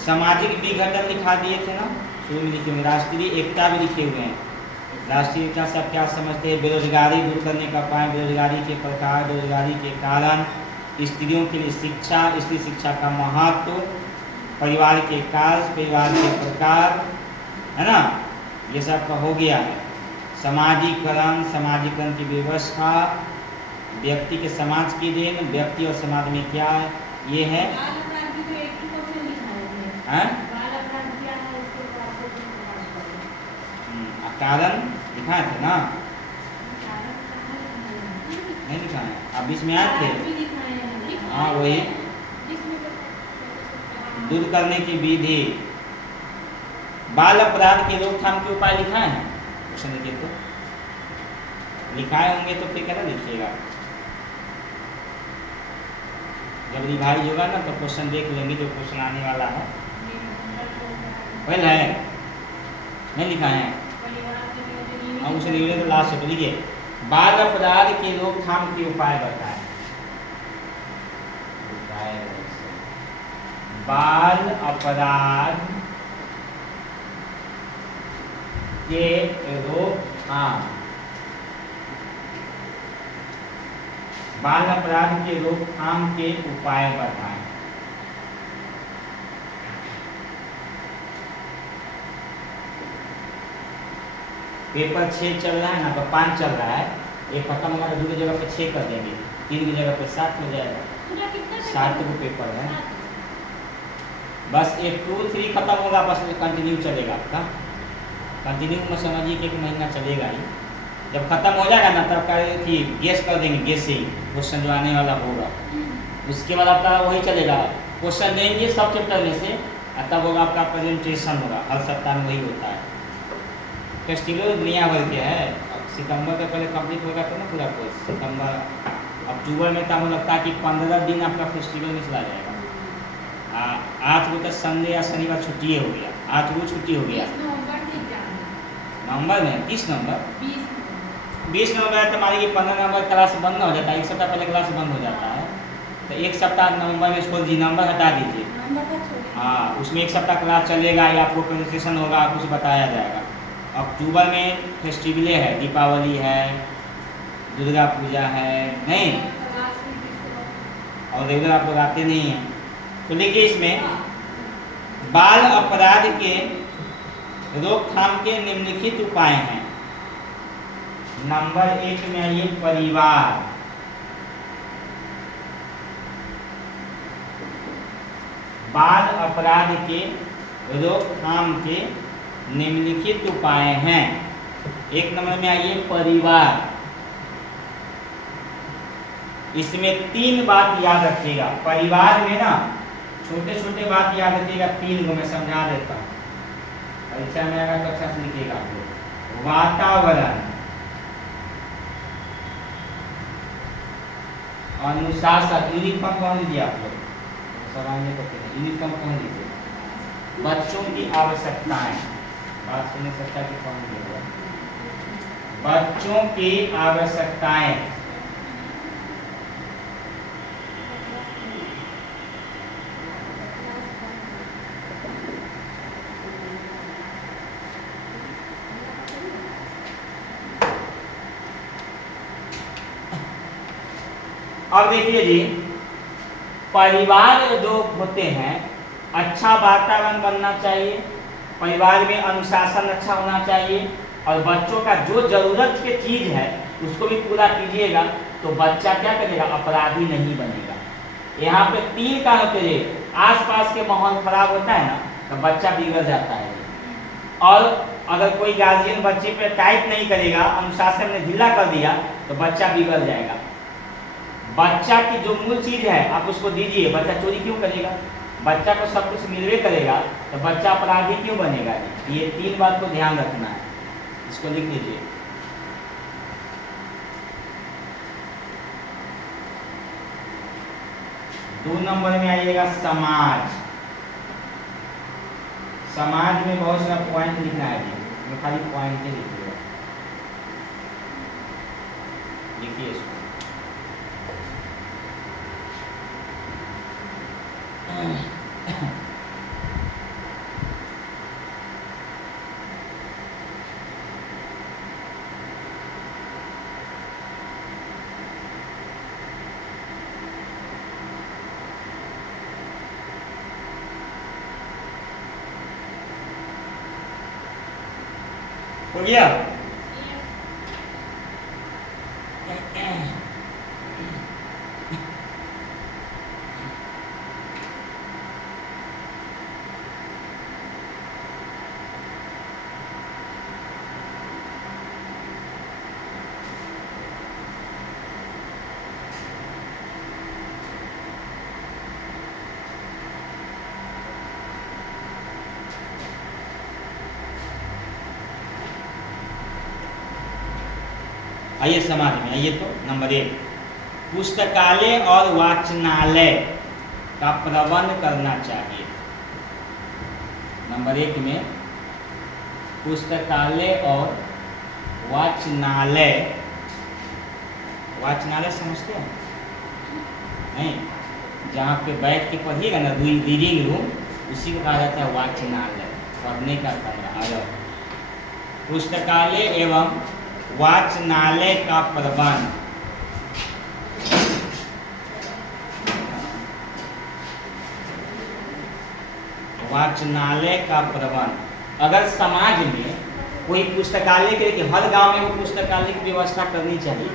सामाजिक विघटन लिखा दिए थे ना, शुरू में लिखे हुए। राष्ट्रीय एकता भी लिखे हुए हैं। राष्ट्रीय एकता से आप क्या समझते हैं? बेरोजगारी दूर करने का उपाय, बेरोजगारी के प्रकार, बेरोजगारी के कारण, स्त्रियों के लिए शिक्षा, स्त्री शिक्षा का महत्व, परिवार के कार्य, परिवार के प्रकार, है ना, ये सब का हो गया है। समाजीकरण, समाजीकरण की व्यवस्था, व्यक्ति के समाज की देन, व्यक्ति और समाज में क्या है, ये है। कारण दिखाए थे ना, नहीं दिखाए, अब बीच में आए थे। हाँ वही, दूर करने की विधि, बाल अपराध की रोकथाम के उपाय लिखाए हैं। क्वेश्चन देखिए तो, लिखाए होंगे तो फिर क्या लिखिएगा। जब रिवाइज होगा ना तो क्वेश्चन देख लेंगे जो क्वेश्चन आने वाला है। पहले है नहीं लिखा है, हम उसे लिख तो लास्ट से लिखिए। बाल अपराध की रोकथाम के उपाय बताएं। बाल अपराध के रोकथाम, बाल अपराध के रोकथाम के उपाय बताएं। पेपर 6 चल रहा है ना, तो 5 चल रहा है, एक खत्म होगा तो 2 की जगह पे 6 कर देंगे, 3 की जगह पे 7 हो जाएगा। 7 को पेपर है, बस 1 2 3 खत्म होगा, बस कंटिन्यू चलेगा आपका। कंटिन्यू में समझिए कि 1 महीना चलेगा ही। जब खत्म हो जाएगा ना तब कि गेस कर देंगे, गेस से ही क्वेश्चन जो आने वाला होगा। उसके बाद आपका वही चलेगा, क्वेश्चन देंगे सब चैप्टर में से, और तब होगा आपका प्रेजेंटेशन होगा। हर सप्ताह में वही होता है। फेस्टिवल दुनिया भर के है। अब सितंबर का पहले कंप्लीट होगा तो ना पूरा कोर्स, सितंबर अक्टूबर में तो हमें लगता है कि 15 दिन आपका फेस्टिवल में चला जाएगा। 8 को तो संडे या शनिवार छुट्टी हो गया, 8 को छुट्टी हो गया। नवंबर में 30 नवंबर 20 नवंबर तो मान लीजिए 15 नवंबर क्लास बंद हो जाता है, 1 सप्ताह पहले क्लास बंद हो जाता है, तो 1 सप्ताह नवंबर में छोड़ दीजिए, नवंबर हटा दीजिए। हाँ, उसमें 1 सप्ताह क्लास चलेगा या आपको प्रेजेंटेशन होगा, कुछ बताया जाएगा। अक्टूबर में फेस्टिवलें है, दीपावली है, दुर्गा पूजा है, नहीं और रेगुलर आप लोग आते नहीं हैं। तो देखिए इसमें बाल अपराध के रोकथाम के निम्नलिखित उपाय हैं। नंबर 1 में आइए परिवार। बाल अपराध के रोकथाम के निम्नलिखित उपाय हैं। 1 नंबर में आइए परिवार। इसमें 3 बात याद रखिएगा। परिवार में ना छोटे छोटे बात याद रखिएगा, 3 को मैं समझा देता हूँ, परीक्षा में आएगा तो अच्छा से लिखिएगा आप लोग। वातावरण, अनुशासन, यूनिफॉर्म कौन लीजिए आप लोग, सवाल तो यूनिफॉर्म कौन लीजिए। बच्चों की आवश्यकताएं, बात सुनने सकता कि कौन लीजिए। बच्चों की आवश्यकताएं, अब देखिए जी, परिवार जो होते हैं, अच्छा वातावरण बनना चाहिए, परिवार में अनुशासन अच्छा होना चाहिए, और बच्चों का जो जरूरत की चीज है उसको भी पूरा कीजिएगा, तो बच्चा क्या करेगा, अपराधी नहीं बनेगा। यहाँ पे 3 काम होते हैं। आसपास के माहौल खराब होता है ना तो बच्चा बिगड़ जाता है, और अगर कोई गार्जियन बच्चे पे टाइट नहीं करेगा, अनुशासन में ढीला कर दिया तो बच्चा बिगड़ जाएगा। बच्चा की जो मूल चीज है आप उसको दीजिए, बच्चा चोरी क्यों करेगा, बच्चा को सब कुछ मिलवे करेगा तो बच्चा अपराधी क्यों बनेगा। ये 3 बात को ध्यान रखना है, इसको लिख लीजिए। दो नंबर में आइएगा समाज। समाज में बहुत सारा पॉइंट लिखना है जी, खाली पॉइंट ही लिखिएगा, लिखिए इसको। हो गया। आइए समाज में आइए। तो नंबर 1, पुस्तकालय और वाचनालय का प्रबंध करना चाहिए। नंबर 1 में पुस्तकालय और वाचनालय, वाचनालय समझते हैं नहीं? जहाँ पे बैठ के पढ़िएगा ना, रीडिंग रूम, उसी को कहा जाता है वाचनालय, पढ़ने का कमरा। अलग पुस्तकालय एवं वाचनालय का प्रबंध, वाचनालय का प्रबंध। अगर समाज में कोई पुस्तकालय के लिए, हर गांव में वो पुस्तकालय की व्यवस्था करनी चाहिए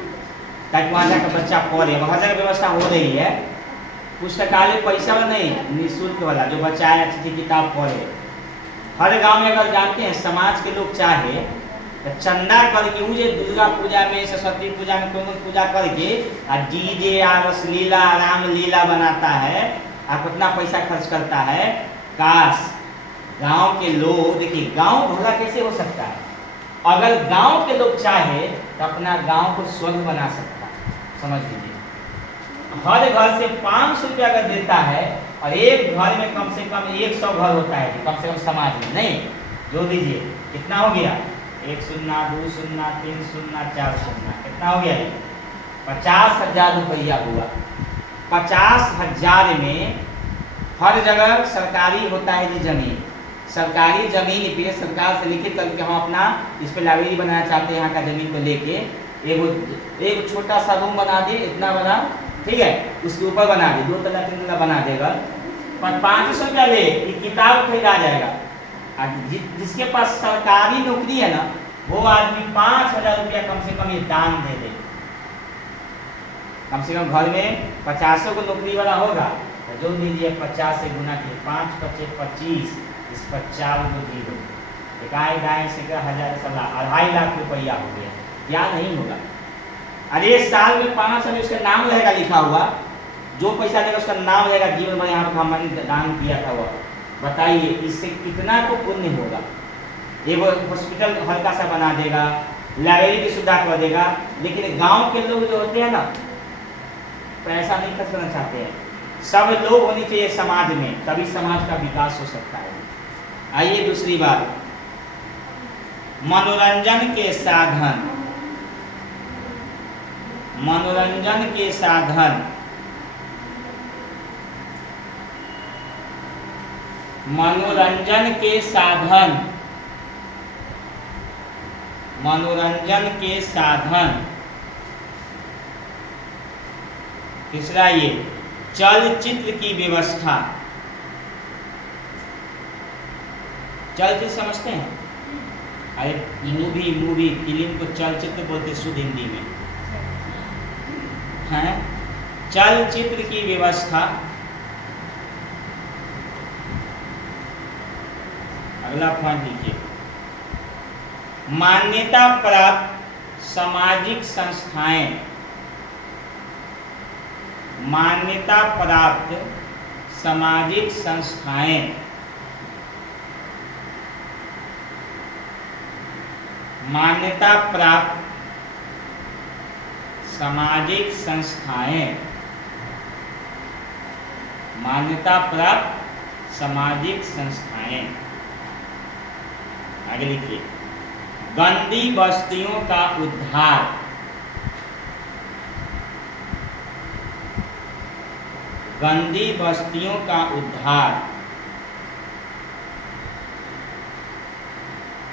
ताकि वहाँ जाकर बच्चा पढ़े। हर जगह व्यवस्था हो रही है। पुस्तकालय पैसा वाला नहीं, निःशुल्क वाला, जो बच्चा है अच्छी अच्छी किताब पढ़े। हर गांव में अगर जानते हैं समाज के लोग चाहे तो चंदा करके, वो जो दुर्गा पूजा में, सरस्वती पूजा में कोई पूजा करके डीजे या रसलीला रामलीला बनाता है, आप कितना पैसा खर्च करता है। काश गांव के लोग, देखिए गांव भला कैसे हो सकता है, अगर गांव के लोग चाहे तो अपना गांव को स्वर्ग बना सकता है। समझ लीजिए, हर घर से 500 रुपया अगर देता है और एक घर में कम से कम 100 घर होता है, कम से कम समाज में, नहीं जोड़ दीजिए कितना हो गया, 1 शून्य 2 शून्य 3 शून्य 4 शून्य, कितना हो गया, 50,000 रुपया हुआ। 50,000 में हर जगह सरकारी होता है जी जमीन, सरकारी जमीन पे सरकार से लिखित करके हम अपना इस पे लाइब्रेरी बनाना चाहते हैं, यहाँ का जमीन को लेके एक छोटा सा रूम बना दे, इतना बना, ठीक है, उसके ऊपर बना दे, 2 तला 3 तला बना देगा, पर 500 रुपया ले किताब खरीदा जाएगा। जिसके पास सरकारी नौकरी है ना, वो आदमी 5,000 रुपया कम से कम ये दान दे दे। कम से कम घर में 50 को नौकरी वाला होगा तो जो दीजिए 50 से गुना किए, 5 × 25, इस पर 4 को 0, इकाई दाएं से 1000 2.5 लाख रुपया हो गया। क्या नहीं होगा? अरे साल में 5 में उसका नाम रहेगा लिखा हुआ, जो पैसा देगा उसका नाम रहेगा, जीवन भर यहाँ पर हमने दान किया था वो। बताइए इससे कितना को पुण्य होगा। एगो हॉस्पिटल हल्का सा बना देगा, लाइब्रेरी की सुविधा कर देगा। लेकिन गांव के लोग जो होते हैं ना, पैसा नहीं खर्च करना चाहते हैं। सब लोग होनी चाहिए समाज में, तभी समाज का विकास हो सकता है। आइए दूसरी बात, मनोरंजन के साधन, मनोरंजन के साधन, मनोरंजन के साधन, मनोरंजन के साधन। तीसरा ये चलचित्र की व्यवस्था। चलचित्र समझते हैं? अरे मूवी फिल्म को चलचित्र बोलते शुद्ध हिंदी में है। चलचित्र की व्यवस्था। अगला पॉइंट लिखिए, मान्यता प्राप्त सामाजिक संस्थाएं, मान्यता प्राप्त सामाजिक संस्थाएं, मान्यता प्राप्त सामाजिक संस्थाएं, मान्यता प्राप्त सामाजिक संस्थाएं। आगे लिखिए, गंदी बस्तियों का उद्धार, गंदी बस्तियों का उद्धार।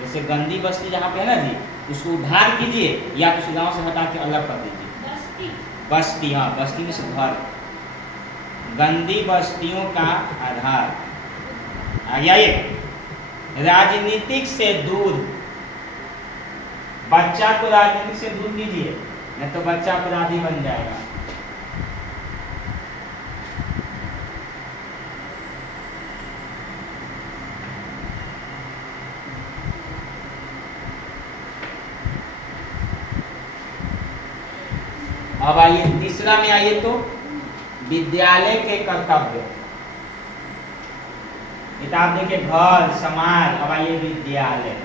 जैसे गंदी बस्ती जहाँ पे है ना जी, उसको उद्धार कीजिए या तो उस गांव से हटा के अलग कर दीजिए। बस्ती, हाँ बस्ती में से घर, गंदी बस्तियों का आधार। आगे आइए, राजनीतिक से दूर, बच्चा को राजनीति से दूर कीजिए, नहीं तो बच्चा अपराधी बन जाएगा। अब आइए तीसरा में आइए तो विद्यालय के कर्तव्य। किताब देखिए घर समाज, अब आइए विद्यालय।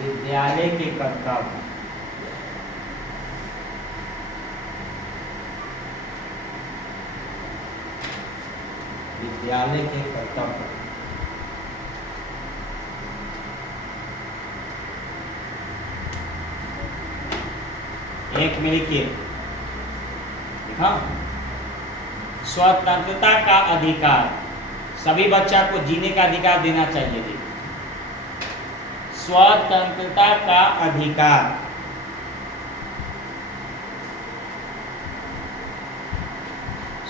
विद्यालय के कर्तव्य, विद्यालय के कर्तव्य। एक में लिखिए, स्वतंत्रता का अधिकार, सभी बच्चा को जीने का अधिकार देना चाहिए जी। स्वतंत्रता का अधिकार,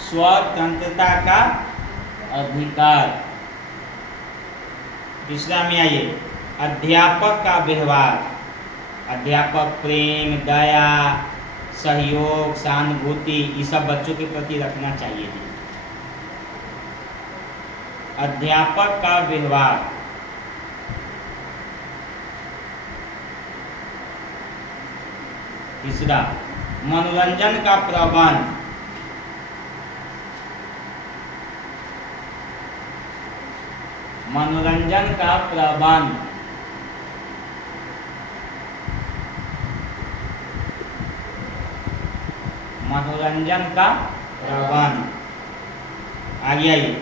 स्वतंत्रता का अधिकार। तीसरा में आइए अध्यापक का व्यवहार, अध्यापक प्रेम, दया, सहयोग, सहानुभूति ये सब बच्चों के प्रति रखना चाहिए जी। अध्यापक का व्यवहार। तीसरा मनोरंजन का प्रबंध, मनोरंजन का प्रबंध। मनोरंजन का प्रबंध। आगे आइए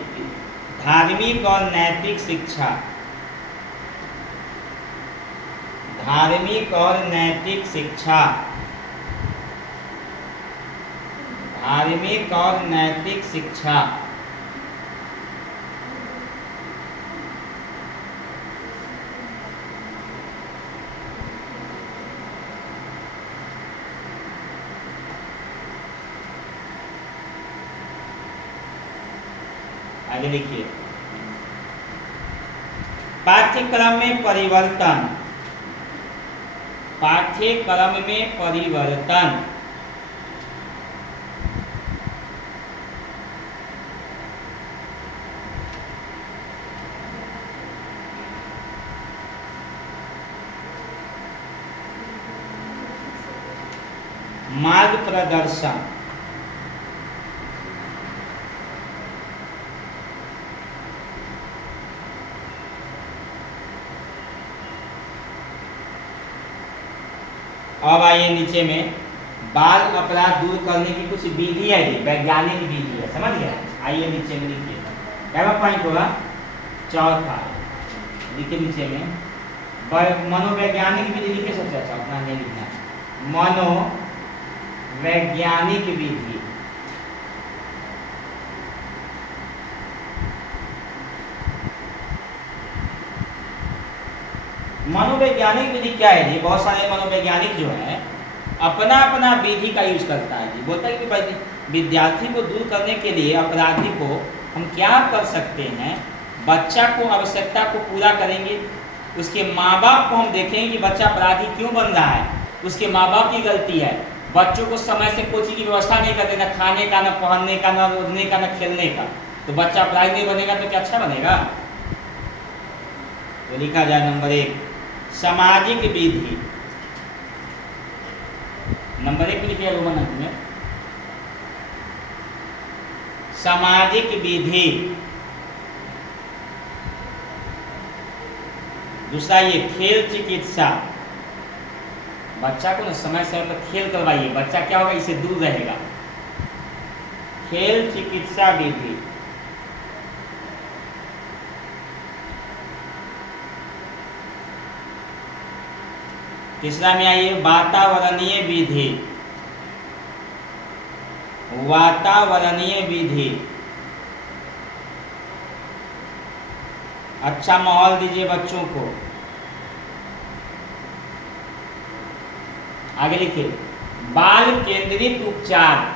धार्मिक और नैतिक शिक्षा, धार्मिक और नैतिक शिक्षा, धार्मिक और नैतिक शिक्षा। आगे देखिए पाठ्यक्रम में परिवर्तन, पाठ्यक्रम में परिवर्तन। मार्ग प्रदर्शन, अब आइए नीचे में बाल अपराध दूर करने की कुछ विधि है जी, वैज्ञानिक विधि है, समझ गया। आइए नीचे में लिखिए, क्या पॉइंट होगा? चौथा लिखिए नीचे में मनोवैज्ञानिक विधि लिखिए, सबसे अच्छा अपना नहीं लिखना, मनोवैज्ञानिक विधि। मनोवैज्ञानिक विधि क्या है जी? बहुत सारे मनोवैज्ञानिक जो है अपना अपना विधि का यूज करता है जी। बोलता है कि भाई विद्यार्थी को दूर करने के लिए, अपराधी को हम क्या कर सकते हैं, बच्चा को आवश्यकता को पूरा करेंगे, उसके माँ बाप को हम देखेंगे कि बच्चा अपराधी क्यों बन रहा है, उसके माँ बाप की गलती है, बच्चों को समय से कोई चीज़ की व्यवस्था नहीं करते, ना खाने का, ना पहनने का, ना उड़ने का, ना खेलने का, तो बच्चा अपराधी नहीं बनेगा तो क्या अच्छा बनेगा? तो लिखा जाए नंबर 1 सामाजिक विधि, नंबर 1 लिखिए रोमन अंक में सामाजिक विधि। दूसरा ये खेल चिकित्सा, बच्चा को ना समय समय पर खेल करवाइए, बच्चा क्या होगा, इससे दूर रहेगा। खेल चिकित्सा विधि। तीसरा में आइए वातावरणीय विधि, वातावरणीय विधि। अच्छा माहौल दीजिए बच्चों को। आगे लिखिए बाल केंद्रित उपचार,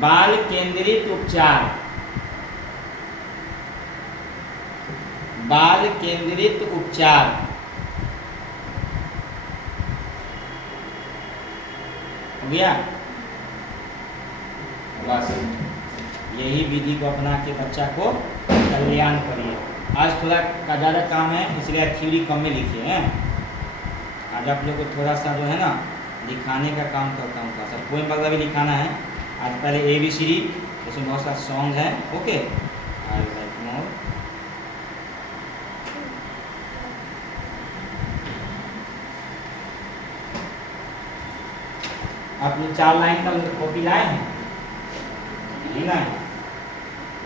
बाल केंद्रित उपचार, बाल केंद्रित उपचार। हो गया? बस यही विधि को अपना के बच्चा को कल्याण करिए। आज थोड़ा का ज़्यादा काम है, इसलिए थ्योरी कम में लिखिए हैं। आज आप लोग को थोड़ा सा जो है ना दिखाने का काम करता हूँ, थोड़ा सा पोएम वगैरह भी दिखाना है। आज पहले ABCD, इसमें बहुत सारा सॉन्ग है। ओके, आप लोग 4 लाइन का कॉपी लाए हैं? नहीं लाए?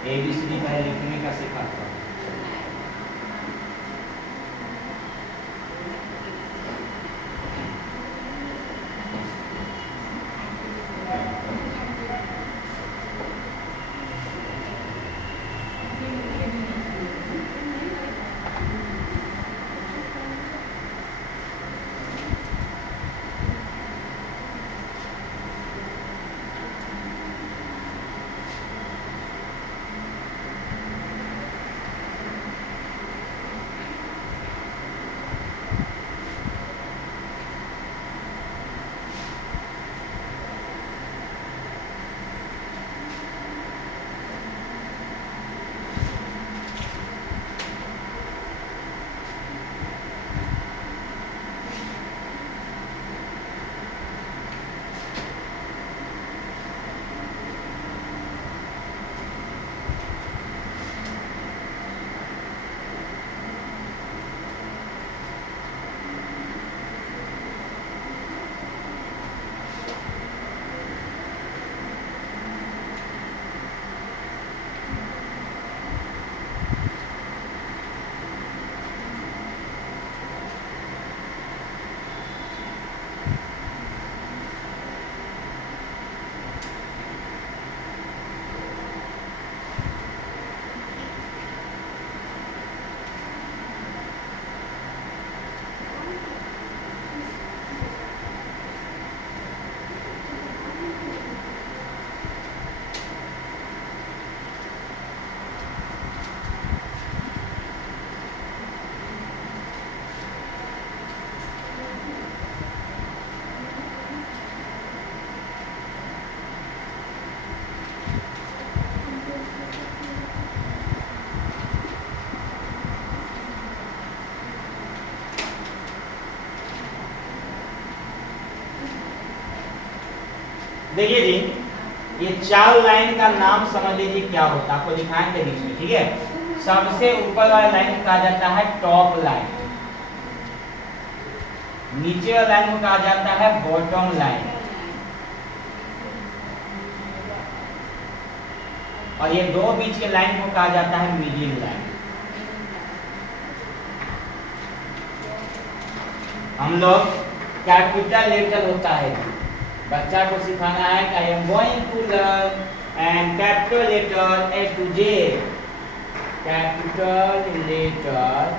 ABCD पहले लिखने का सिखाता हूँ। देखिए जी, ये 4 लाइन का नाम समझ लीजिए क्या होता है, आपको दिखाएंगे बीच में। ठीक है, सबसे ऊपर वाला लाइन को कहा जाता है टॉप लाइन, नीचे वाला लाइन को कहा जाता है बॉटम लाइन, और ये दो बीच के लाइन को कहा जाता है मिडिल लाइन। हम लोग कैपिटल लेटर होता है, बच्चा को सिखाना है कि I am going to learn and capital letter A to Z, capital letter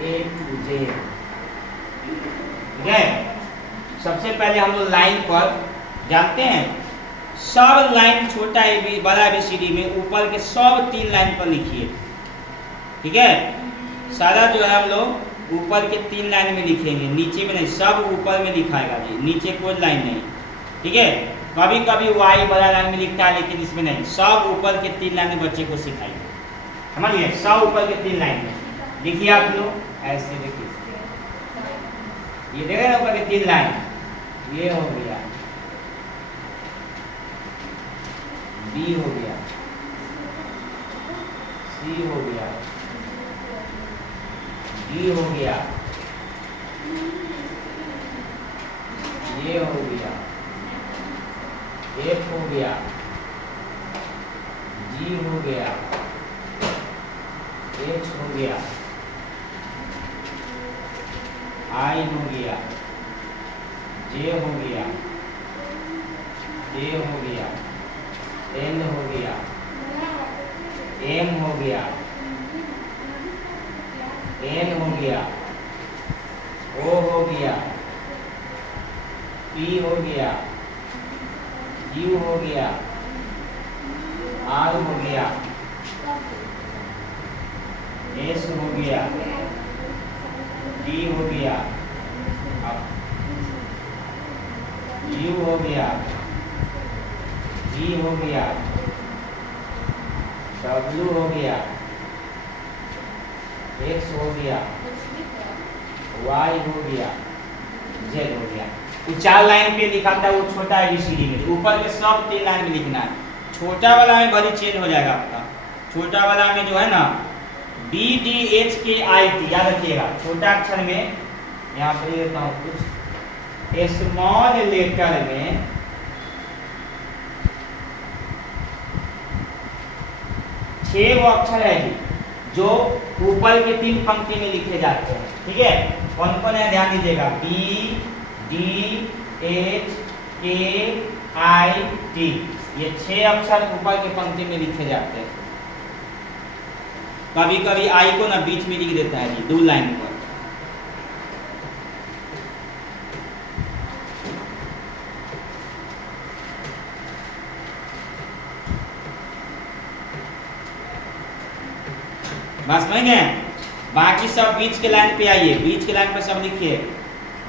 A to Z। ठीक है, सबसे पहले हम लोग लाइन पर जानते हैं, सब लाइन छोटा ए बड़ा ABCD में ऊपर के सब 3 लाइन पर लिखिए। ठीक है, सारा जो है हम लोग ऊपर के 3 लाइन में लिखेंगे, नीचे में नहीं, सब ऊपर में लिखाएगा जी, नीचे कोई लाइन नहीं। ठीक है, कभी कभी Y बड़ा लाइन में लिखता है, लेकिन इसमें नहीं, सब ऊपर के 3 लाइन में बच्चे को सिखाइए। समझिए, सब ऊपर के 3 लाइन में लिखिए आप लोग, ऐसे देखिए, ये देख रहे हैं ऊपर के 3 लाइन, ये हो गया, B हो गया, C हो गया, D हो गया, ये हो गया, F हो गया, G हो गया, H हो गया, I हो गया, J हो गया, K हो गया, L हो गया, M हो गया, N हो गया, O हो गया, P हो गया, यू हो गया, आर हो गया, एस हो गया, टी हो गया, यू हो गया, ई हो गया, डब्ल्यू हो गया, एक्स हो गया, वाई हो गया, जेड हो गया। वो 4 लाइन पे लिखा था वो छोटा एबीसीडी में, ऊपर के सब 3 लाइन में लिखना है। छोटा वाला में भले चेंज हो जाएगा आपका। छोटा वाला में जो है ना DDHKIT याद रखिएगा। छोटा अक्षर में यहाँ पर देता हूँ कुछ स्मॉल लेटर में 6 वो अक्षर है जी जो ऊपर के 3 पंक्ति में लिखे जाते हैं। ठीक है, कौन कौन है ध्यान दीजिएगा। DDHKIT ये 6 अक्षर ऊपर के पंक्ति में लिखे जाते हैं। कभी कभी आई को ना बीच में लिख देता है जी 2 लाइन पर। बस समझ गए। बाकी सब बीच के लाइन पे आइए, बीच के लाइन पर सब लिखिए।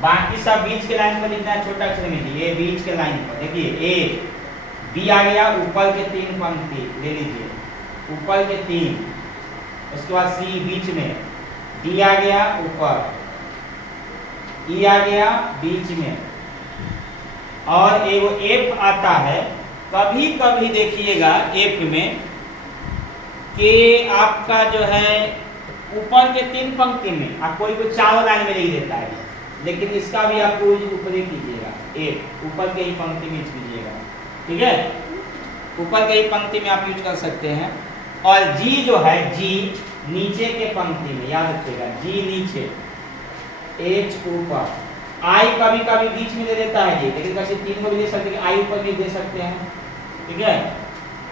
बाकी सब बीच के लाइन पर लिखना है छोटा अक्षर में जी। ए बीच के लाइन पर देखिए, ए बी आ गया ऊपर के 3 पंक्ति ले लीजिए, ऊपर के 3। उसके बाद सी बीच में, डी आ गया ऊपर, ई आ गया बीच में, और एगो एफ आता है। कभी कभी देखिएगा एफ में कि आपका जो है ऊपर के 3 पंक्ति में आप कोई 4 लाइन में लिख देता है, लेकिन इसका भी आप ऊपर कीजिएगा, एफ ऊपर के ही पंक्ति में कीजिएगा। ठीक है, ऊपर के ही पंक्ति में आप यूज कर सकते हैं। और जी जो है जी नीचे के पंक्ति में याद रखिएगा, जी नीचे, एच ऊपर, आई कभी कभी बीच में दे देता है जी, लेकिन वैसे 3 को भी दे सकते हैं, आई ऊपर भी दे सकते हैं। ठीक है,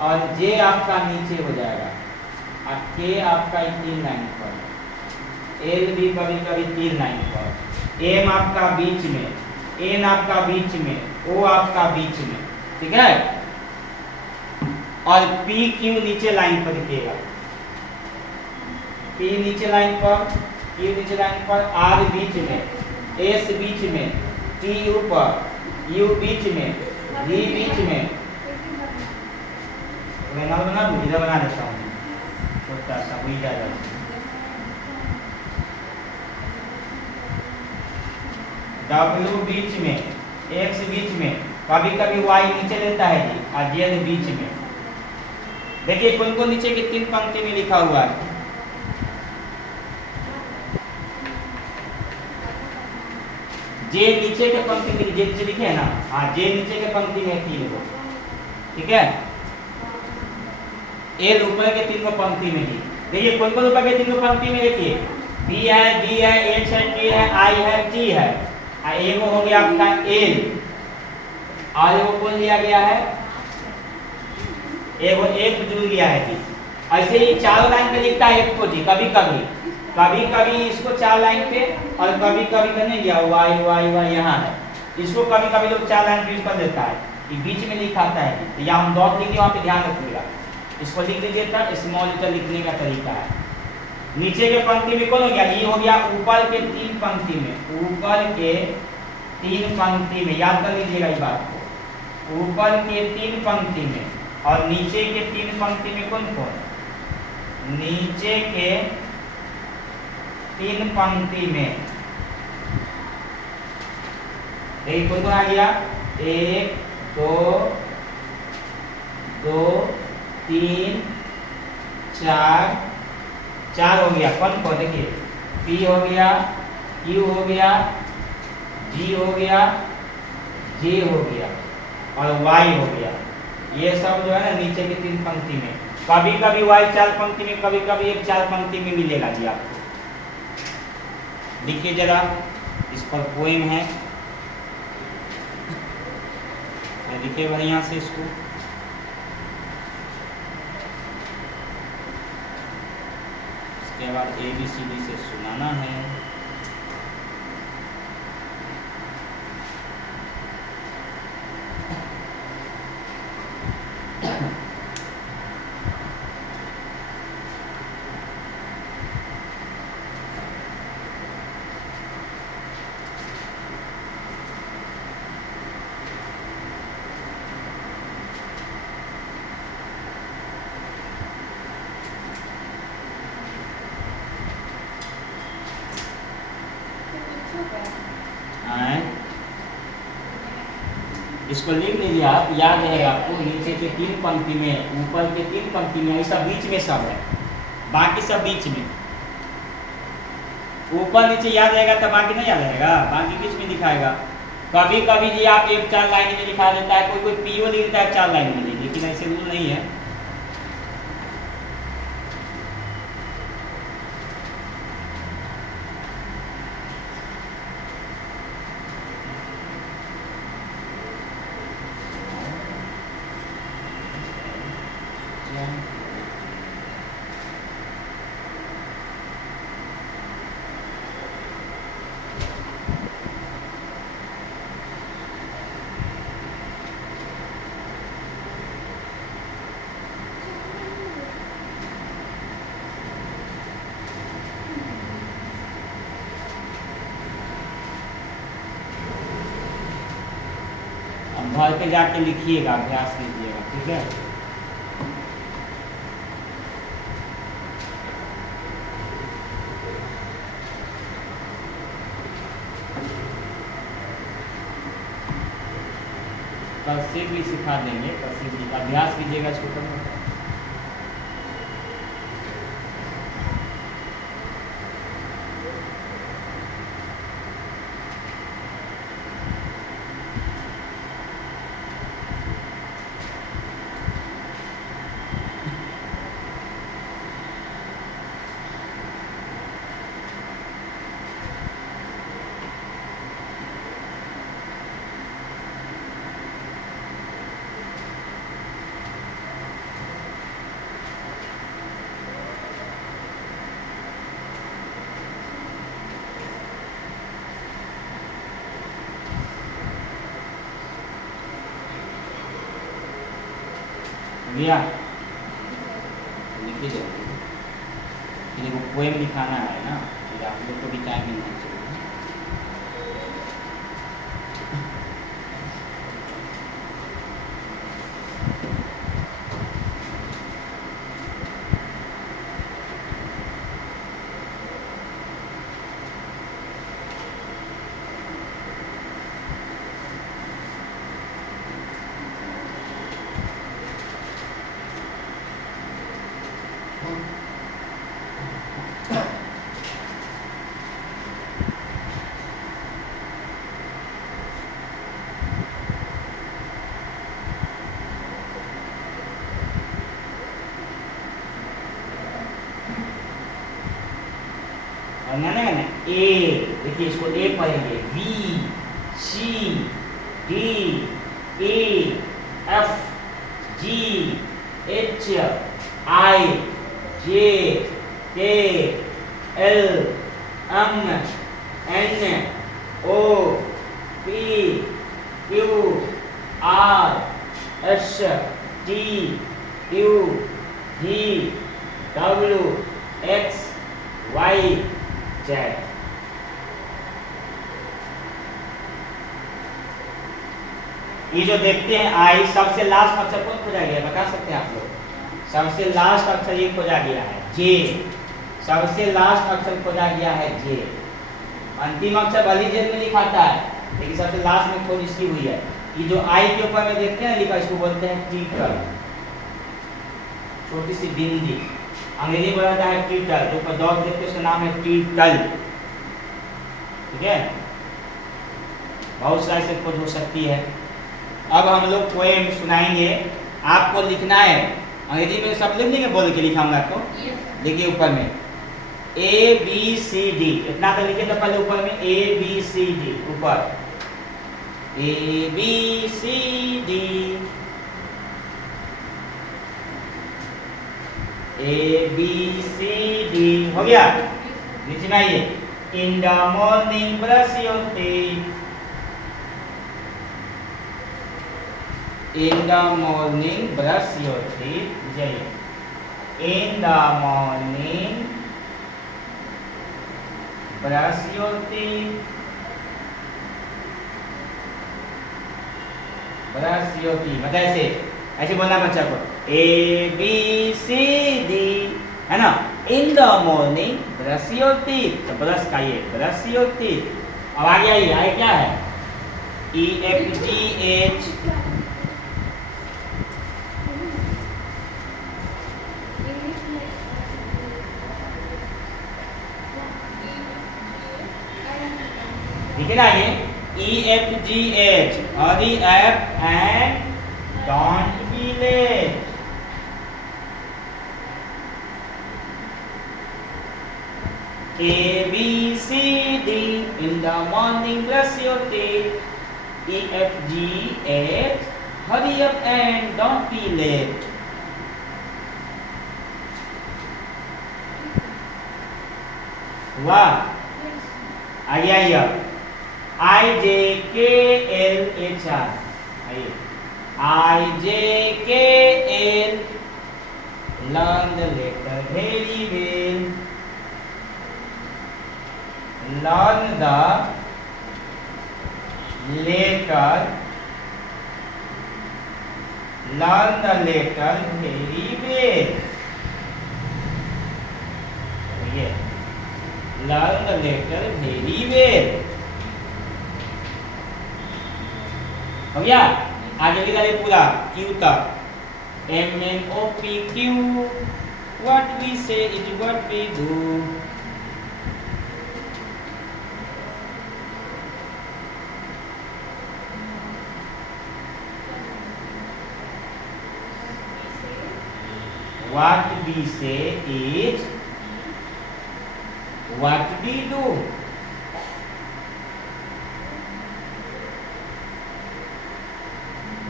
और जे आपका नीचे हो जाएगा, और के आपका 3 लाइन पर, एल भी कभी कभी 3 लाइन पर, एम आपका बीच में, एन आपका बीच में, ओ आपका बीच में। ठीक है, और पी क्यू नीचे लाइन पर लिखिएगा, पी नीचे लाइन पर, क्यू नीचे लाइन पर, आर बीच में, एस बीच में, टी ऊपर, यू बीच में, वी बीच में। मैं बना दूं, इधर बना देता हूँ छोटा सा वही जाएगा। डब्ल्यू बीच में, एक्स बीच में, कभी कभी वाई नीचे लेता है जी, और जेड बीच में। देखिए कौन कौन नीचे की 3 पंक्ति में लिखा हुआ है। जे नीचे के पंक्ति में, जे नीचे लिखे है ना, हाँ जे नीचे के पंक्ति में 3 को। ठीक है, एल ऊपर के 3 पंक्ति में ही। देखिए कौन कौन ऊपर के 3 पंक्ति में देखिए, बी है, डी है, एच है, के है, आई है, टी है। एगो हो गया आपका एल, और एगो कौन लिया गया है, एगो एफ जुड़ गया है जी। ऐसे ही 4 लाइन पे लिखता है एफ को जी, कभी कभी इसको 4 लाइन पे, और कभी कभी करने गया वाई वाई वाई यहाँ है, इसको कभी कभी लोग 4 लाइन पे यूज कर देता है, ये बीच में लिखाता है जी। या हम डॉट लिखिए, वहाँ पे ध्यान रखिएगा, इसको लिख लीजिए था। स्मॉल लेटर लिखने का तरीका है। नीचे के पंक्ति में कौन हो गया, ये हो गया ऊपर के 3 पंक्ति में, ऊपर के 3 पंक्ति में, याद कर लीजिएगा इस बात को, ऊपर के 3 पंक्ति में। और नीचे के 3 पंक्ति में कौन कौन, नीचे के 3 पंक्ति में देखिए कौन कौन आ गया, 1 2 2 3 4 हो गया। कौन कौन देखिए, पी हो गया, क्यू हो गया, जी हो गया, जे हो गया, और वाई हो गया। ये सब जो है ना नीचे की 3 पंक्ति में। कभी कभी वाई 4 पंक्ति में, कभी कभी एक 4 पंक्ति में मिलेगा जी आपको। देखिए जरा, इस पर पोएम है, लिखे बढ़िया से इसको। इसके बाद ABCD से सुनाना है। इसको लिख लीजिए आप, याद रहेगा आपको। नीचे के 3 पंक्ति में, ऊपर के 3 पंक्ति में, ऐसा बीच में सब है, बाकी सब बीच में। ऊपर नीचे याद रहेगा तो बाकी नहीं याद रहेगा, बाकी बीच में दिखाएगा। कभी कभी जी आप एक 4 लाइन में दिखा देता है, कोई कोई पीओ लिखता है 4 लाइन में, लेकिन ऐसे रूल नहीं है। घर पे जाके लिखिएगा, अभ्यास कीजिएगा, ठीक है। कर्सिव भी सिखा देंगे, कर्सिव भी अभ्यास कीजिएगा छोटा मोटा। भैया लिखिए जल्दी, फिर वो पोएम लिखाना है ना, फिर आप लोग को भी टाइम मिलना चाहिए। ए, देखिए इसको ए पढ़ेंगे, B C D E F G H I J K L M N O P Q R S T U V W X Y Z. ये जो देखते हैं आई, सबसे लास्ट अक्षर कौन खोजा गया बता सकते हैं आप लोग? सबसे लास्ट अक्षर ये खोजा गया है जे, सबसे लास्ट अक्षर खोजा गया है जे। अंतिम अक्षर भली जेल में लिखाता है, लेकिन सबसे लास्ट में खोज इसकी हुई है। ये जो आई के ऊपर में देखते हैं लिखा, इसको बोलते हैं टीटल, छोटी सी बिंदी। अंग्रेजी में बोलता है टीटल, जो ऊपर डॉग देखते हैं उसका नाम है टीटल, ठीक है। बहुत सारे से खोज हो सकती है। अब हम लोग पोएम सुनाएंगे, आपको लिखना है। अंग्रेजी में सब लिख लेंगे, बोल के लिखाऊंगा आपको। देखिए ऊपर में ए बी सी डी, इतना तो लिखे तो पहले ऊपर में ए बी सी डी, ऊपर A B C D, A B C D हो गया। नीचे में आइए, in the morning brush your teeth, In the morning, brush your teeth. जाइए. In the morning, brush your teeth. Brush your teeth. मतलब ऐसे बोलना बच्चा को. A B C D है ना. In the morning, brush your teeth. तो brush का ये brush your teeth. अब आगे आइए. आगे क्या है? E F G H. ठीक है ना. आगे E F G H. Hurry up and don't be late. A B C D. In the morning, brush your teeth. E F G H. Hurry up and don't be late. वाह. आगे आइए. I J K L H R. आइए. I J K L. Learn the letter very well. Learn the letter. Learn the letter very well. आइए. Learn the letter very well. हो गया. आगे भी गाली पूरा Q तक. M N O P Q. What we say is what we do. What we say is what we do.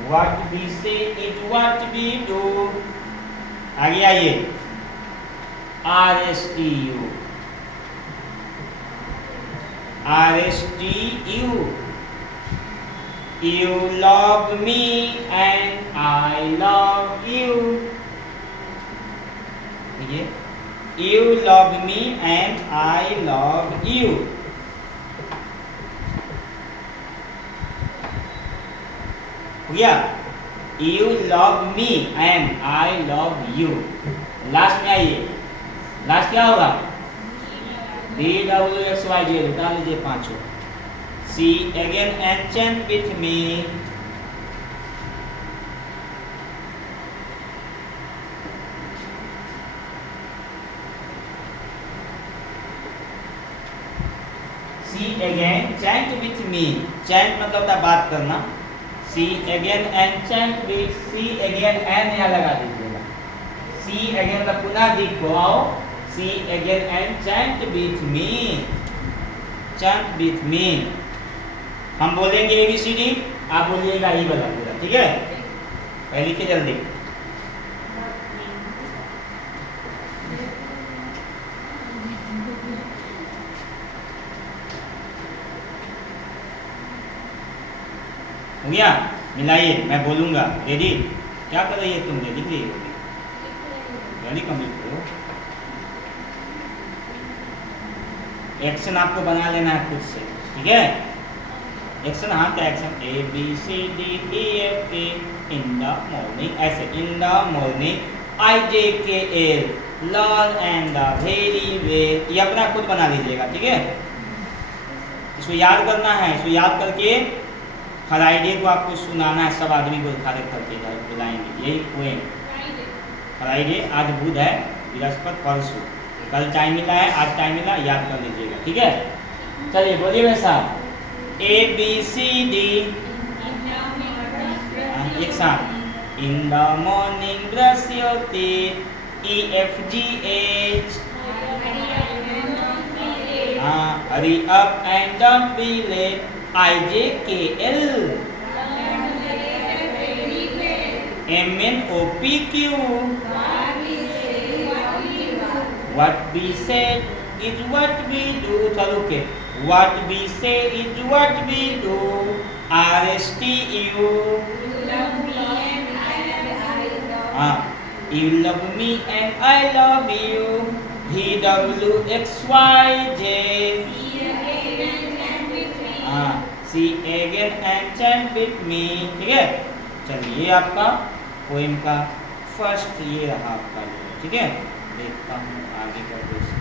What we say is what we do. आगे आइए. R S T U. R S T U. You love me and I love you. You love me and I love you. हो गया. You love me and I love you. Last में आइए. Last क्या होगा? DWXYZ. उठा लीजिए पांचों. See again and chant with me. See again, chant with me. Chant मतलब होता है बात करना. See again and chant with. See again and यहाँ लगा दीजिएगा. See again मतलब पुनः देखो आओ. See again and chant with me. Chant with me. हम बोलेंगे ABCD. आप बोलिएगा ई वाला पूरा. ठीक है. पहले लिखिए जल्दी. हो गया. मिलाइए. मैं बोलूंगा. रेडी. क्या कर रही है तुमने? लिख रही हो. जल्दी कंप्लीट करो. एक्शन आपको बना लेना है खुद से. ठीक है. एक्शन हाँ क्या action? ABCD EFG in the morning. ऐसे in the morning IJKL learn and the very well. ये अपना खुद बना लीजिएगा. ठीक है. इसको याद करना है. इसको याद करके फ्राइडे को आपको सुनाना है. सब आदमी को खड़े करके बुलाएंगे. यही पोएम. फ्राइडे. आज बुध है. बृहस्पति परसों. कल टाइम मिला है. आज टाइम मिला. याद कर लीजिएगा. ठीक है. चलिए बोलिए वैसा. ABCD. एक साथ. In the morning brush your teeth. EFGH. Hurry up and don't be late. IJKL. MNOPQ. What we said is what we do. चलो के. What we say is what we do. RSTU. हाँ, you love me and I love you. VWXYZ. हाँ, see again and chant with me. ठीक है, चलिए ये आपका poem का फर्स्ट ये रहा आपका, ठीक है। देखता हूँ आगे का क्वेश्चन।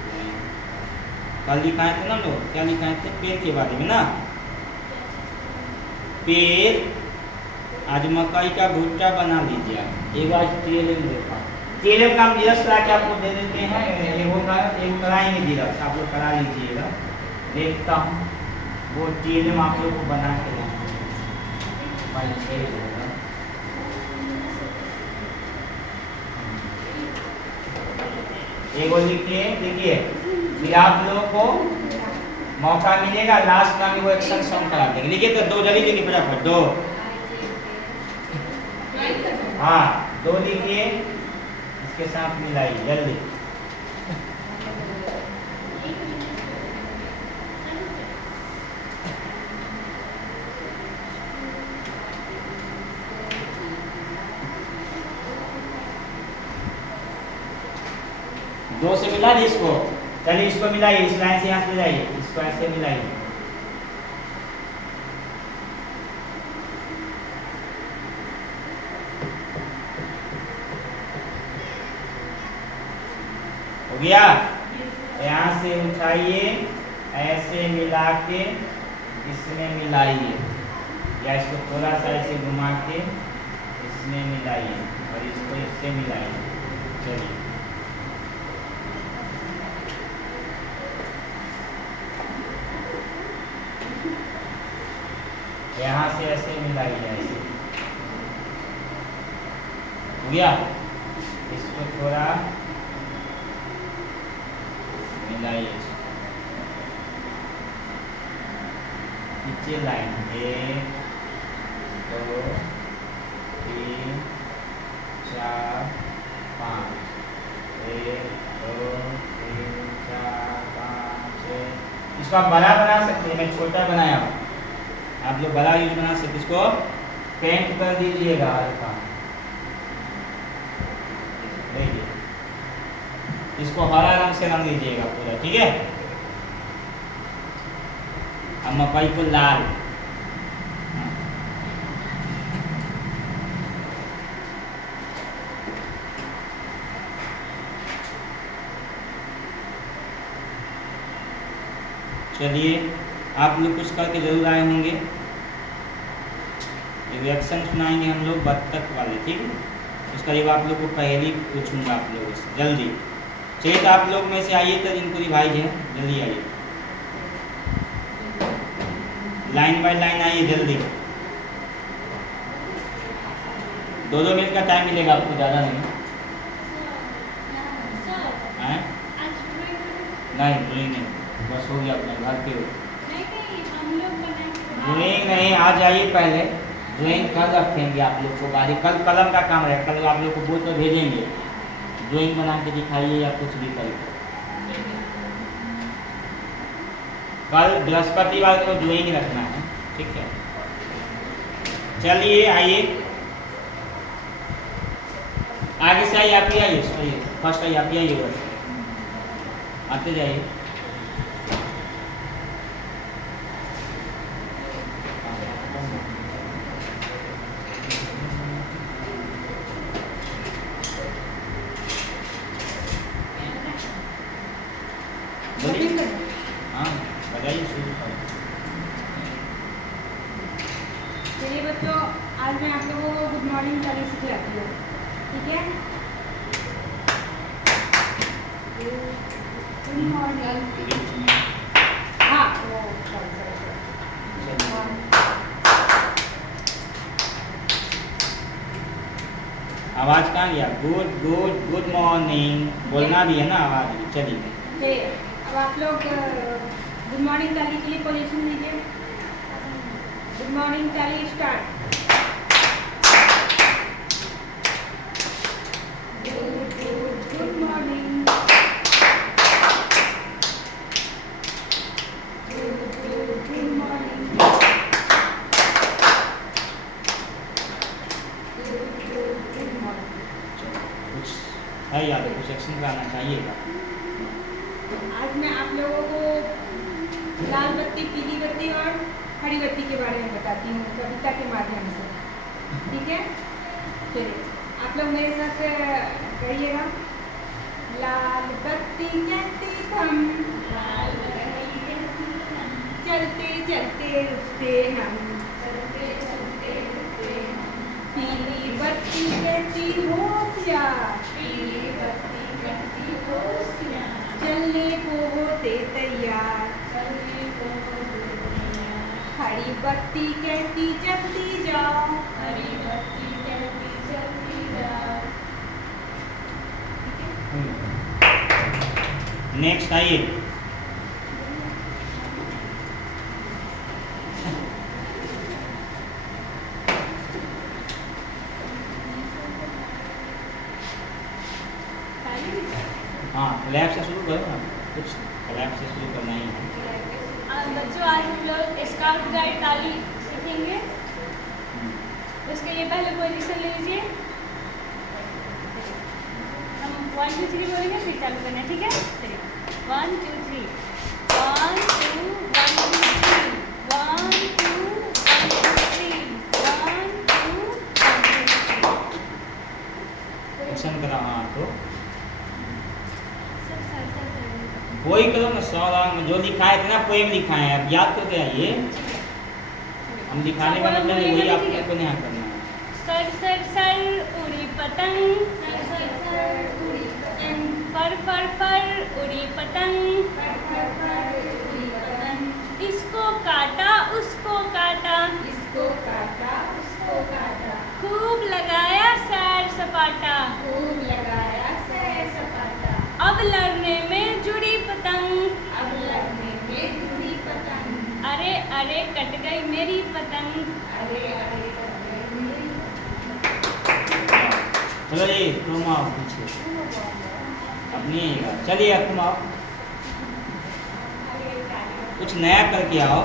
कल लिखाए थे ना लोग, क्या लिखाए थे? पेड़ के बारे में ना। पेड़, आज मकई का भुट्टा बना लीजिए। एक बार टीएलएम देखा, टीएलएम का हम जीरस करा के आपको दे देते हैं। एगो कराएंगे जीरस, आप लोग करा लीजिएगा। देखता हूँ वो टीएलएम आप लोग को बना के एगो लिखिए, देखिए फिर आप लोगों को मौका मिलेगा लास्ट में वो एक्शन सॉन्ग करा देंगे। लिखिए तो दो जल्दी लिखिए फटाफट, दो, हाँ 2 लिखिए, इसके साथ मिलाइए जल्दी। दो से मिला दी इसको, चलिए इसको मिलाइए, इस लाइन से यहाँ से मिलाइए, इसको ऐसे मिलाइए। हो गया? यहाँ से उठाइए, ऐसे मिला के इसमें मिलाइए, या इसको थोड़ा सा ऐसे घुमा के इसमें मिलाइए और इसको इससे मिलाइए। चलिए यहाँ से ऐसे मिलाइए, ऐसे हो गया। इसको थोड़ा मिलाइए, नीचे लाइन 1 2 3 4 5, 1 2 3 4 5 6। इसको आप बड़ा बना सकते हैं, मैं छोटा बनाया हूँ, आप लोग बड़ा यूज बना सकते। इसको पेंट कर दीजिएगा हल्का, देखिए इसको हरा रंग से रंग दीजिएगा पूरा, ठीक है। अब मकई को लाल, चलिए आप लोग कुछ करके जरूर आए होंगे। रिएक्शन सुनाएंगे हम लोग बत्तख वाले, ठीक है। उसका जब आप लोग को पहली पूछूंगा आप लोगों से, जल्दी चलिए। तो आप लोग में से आइए, तो जिनको रिवाइज है जल्दी आइए, लाइन बाय लाइन आइए जल्दी। 2-2 मिनट का टाइम मिलेगा आपको, ज़्यादा नहीं। नहीं ड्राइंग नहीं, बस हो गया, अपने घर पे हो। ड्राइंग नहीं, आ जाइए पहले, ड्राइंग कल रखेंगे आप लोग को बारी। कल कलम का काम रहेगा, कल आप लोग को बोल कर भेजेंगे, ड्राइंग बना के दिखाइए या कुछ भी करिए। कल बृहस्पतिवार को ड्राइंग रखना है, ठीक है। चलिए आइए, आगे से आइए, आप ही आइए, फर्स्ट आइए, आप ही आइए, बस आते जाइए। हाँ बताइए। चलिए बच्चों, आज मैं आप लोगों को गुड मॉर्निंग पहले सिखाती हूँ, ठीक है। गुड मॉर्निंग, हाँ आवाज कहाँ गया? गुड गुड गुड मॉर्निंग बोलना भी है ना, आवाज भी। चलिए अब आप लोग गुड मॉर्निंग ताली के लिए पोजीशन लीजिए। गुड मॉर्निंग ताली start. Good morning, good morning, है याद, कुछ एक्शन कराना चाहिएगा। आज मैं आप लोगों को लाल बत्ती, पीली बत्ती और हरी बत्ती के बारे में बताती हूँ कविता के माध्यम से। ठीक है, चलिए आप लोग मेरे साथ कहिएगा। लाल बत्ती कहती थम, चलते चलते रुकते हम, पीली बत्ती कहती होशियार, चलने को होते तैयार, हरी बत्ती कहती जल्दी जाओ, नेक्स्ट आइए। हाँ, लैब से शुरू करो ना, कुछ लैब से शुरू करना ही है। बच्चों आज हम लोग स्काउट गाइड ताली सीखेंगे। उसके लिए पहले पोजीशन ले लीजिए। हम 1 2 3 बोलेंगे, फिर चालू करना है। ठीक है, चलिए 1 2 3 1 2 1 2 3 1 2 1 2 3 1 2 1 2 3। एक्शन करा। हाँ तो सर वही करो ना, सॉन्ग जो लिखा है इतना पोएम लिखा है, अब याद करके आइए। हम दिखाने का मतलब है वही आप लोग को यहाँ करना है। सर सर सर उड़ी पतंग, फर फर फर उड़ी पतंग, इसको काटा उसको काटा, खूब लगाया सैर सपाटा, अब लड़ने में जुड़ी पतंग, अरे अरे कट गई मेरी पतंग। चलो जी तुम आओ पीछे, अपनी चलिए अब तुम आओ, कुछ नया करके आओ।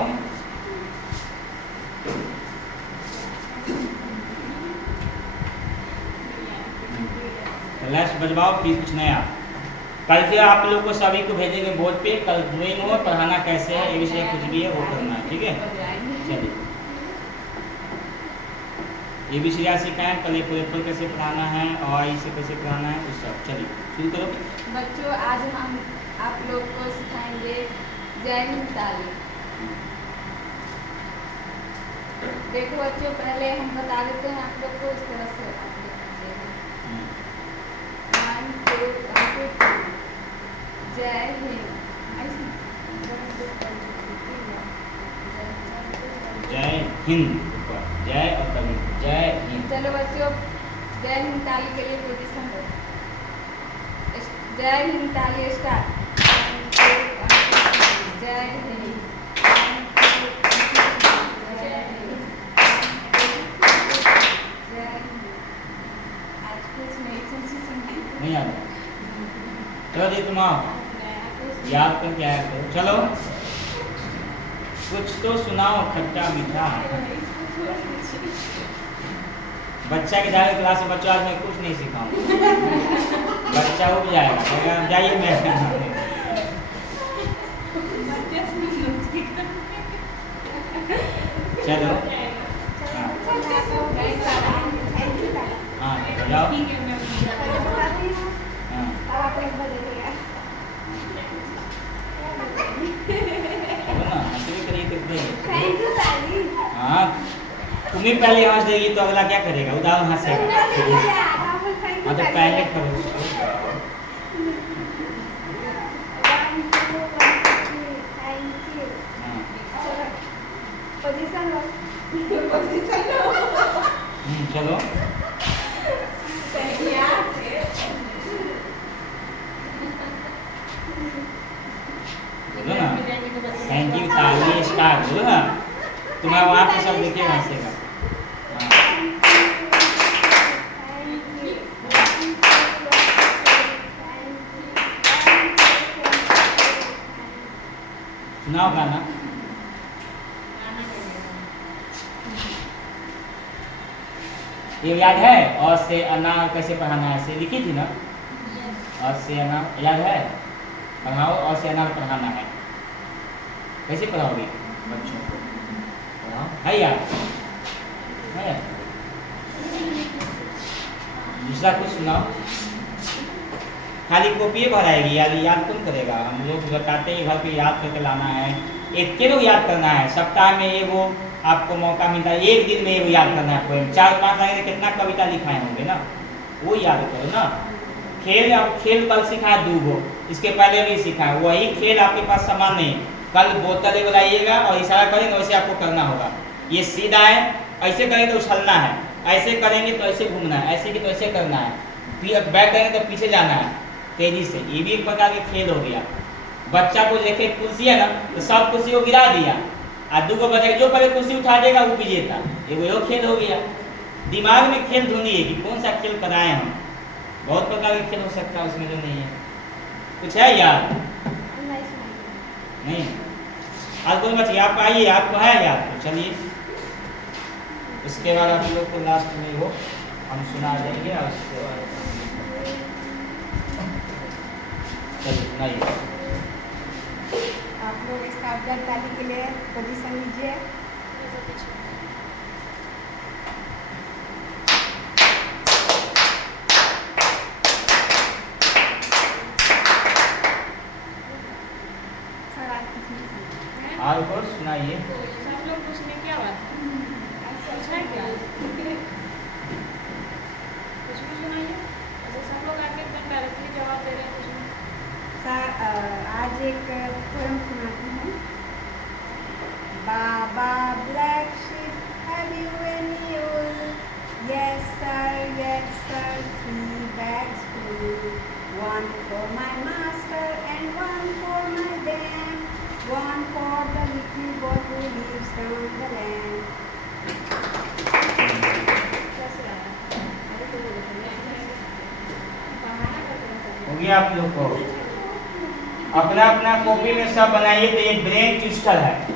लैस बजवाओ, फिर कुछ नया। कल के आप लोग को सभी को भेजेंगे बोर्ड पे, कल ड्राइंग हो, पढ़ाना कैसे है, ये विषय कुछ भी है वो करना है। ठीक है, चलिए ये भी सिरा सिखाएं, कल एप्पल कैसे पढ़ाना है और इसे कैसे पढ़ाना है, उस सब। चलिए शुरू करो। बच्चों आज हम आप लोग को सिखाएंगे जय हिंद ताली। देखो बच्चों, पहले हम बता देते हैं आप लोग को, इस तरह से आप लोग कीजिएगा। 1 2 1 2 3 जय हिंद। जय हिंद, जय और तभी जय हिंद। चलो बच्चों, जय हिंद ताली के लिए पोजीशन दो। जय हिंद ताली स्टार्ट। 1 2 1 2 3 जय हिंद। आज कुछ नई सेंसेशन है। नहीं याद? चलो जी तुम आओ, याद करके आया करो। चलो कुछ तो सुनाओ खट्टा मीठा। बच्चा के जाएगा क्लास में, बच्चा आज मैं कुछ नहीं सिखाऊंगा, बच्चा उब जाएगा, कहेगा जाइए मैं। चलो हाँ जाओ। हाँ ना, हंसने के लिए तो हाँ, तुम ही पहले हंस देगी तो अगला क्या करेगा, उदाहरण हंसेगा। हाँ तो पहले करो। चलो बोलो ना, थैंक यू ताली स्टार्ट, बोलो ना, तुम्हारा वहाँ पे सब देखिए हंसेगा। सुनाओ गाना। ये याद है, और से अनार कैसे पढ़ाना है, ऐसे लिखी थी ना। और से अनार याद है? पढ़ाओ और से अनार पढ़ाना है। कैसे पढ़ाओगे बच्चों को? पढ़ाओ है याद है? दूसरा कुछ सुनाओ। खाली कॉपी भराएगी, याद कौन करेगा? हम लोग बताते हैं घर पे याद करके लाना है। एक के लोग याद करना है। सप्ताह में एगो आपको मौका मिलता है, एक दिन में एगो याद करना है पोएम। 4-5 लाइन कितना कविता लिखाए होंगे ना, वो याद करो ना। खेल, अब खेल कल सिखाए 2 गो, इसके पहले भी सिखाए। वही खेल आपके पास सामान नहीं, कल बोतल एगो लाइएगा और इशारा करेंगे वैसे आपको करना होगा। ये सीधा है, ऐसे करेंगे तो उछलना है, ऐसे करेंगे तो ऐसे घूमना है, ऐसे की तो ऐसे करना है, बैक करेंगे तो पीछे जाना है तेजी से। ये भी एक प्रकार के खेल हो गया। बच्चा को देखे कुर्सी है ना, तो सब कुर्सी को गिरा दिया, और 2 बच्चा जो पहले कुर्सी उठा देगा वो विजेता। एगो खेल हो गया। दिमाग में खेल ढूंढिए कि कौन सा खेल कराएं हम। बहुत प्रकार के खेल हो सकता है, उसमें जो नहीं है। कुछ है याद? नहीं। आज कोई बच्चे आप आइए, आपको है याद तो चलिए। उसके बाद आप लोग को लास्ट में वो हम सुना देंगे और उसके बाद चलिए सुनाइए। आप लोग इसका अवगत ताली के लिए पोजीशन लीजिए। और कुछ सुनाइए। सब लोग पूछने क्या बात अच्छा है क्या? कुछ भी सुनाइए। अच्छा सब लोग आके एकदम डायरेक्टली जवाब दे रहे हैं। आज एक पोएम सुनाती हूँ। Baa baa black sheep, have you any wool? Yes sir, 3 bags full. 1 for my master and 1 for my dam. 1 for the little boy who lives down the land. हो गया आप लोग को? अपना अपना कॉपी में सब बनाइए। तो ये ब्रेन ट्विस्टर है।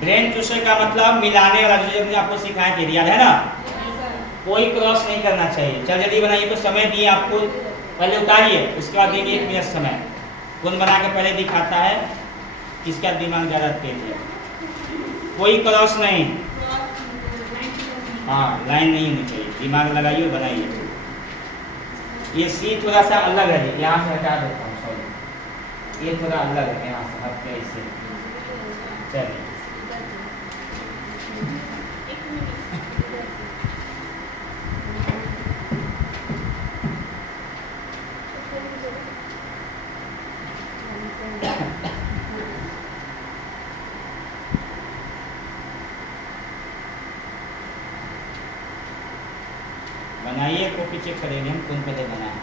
ब्रेन ट्विस्टर का मतलब मिलाने वाला, जो हमने आपको सिखाया थे, याद है ना? कोई क्रॉस नहीं करना चाहिए। चल जल्दी बनाइए। तो समय दिए आपको, पहले उतारिए, उसके बाद देंगे 1 मिनट समय। कौन बना के पहले दिखाता है किसका दिमाग ज़्यादा तेज है। कोई क्रॉस नहीं, हाँ लाइन नहीं होनी चाहिए। दिमाग लगाइए और बनाइए। ये सी थोड़ा सा अलग है, यहाँ से हटा देता हूँ, सॉरी। ये थोड़ा अलग है, यहाँ से हट के इससे। चलिए बनाइए। कॉपी चेक करेंगे हम कौन पहले बनाए।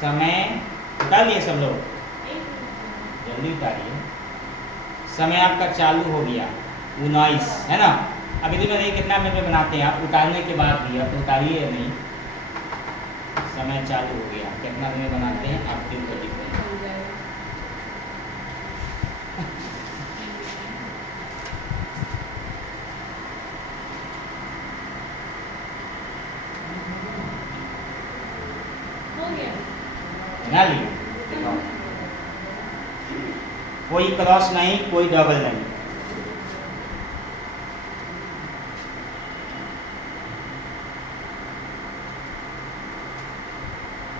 समय उतारिए सब लोग, जल्दी उतारिए। समय आपका चालू हो गया 19 है ना? अभी तो मैं कितना मिनट में बनाते हैं आप उतारने के बाद भी। अब तो उतारिए या नहीं। समय चालू हो गया। कितना दिन में बनाते हैं आपके ऊपर डिपेंड। बना लिया। कोई क्रॉस नहीं, कोई डबल नहीं।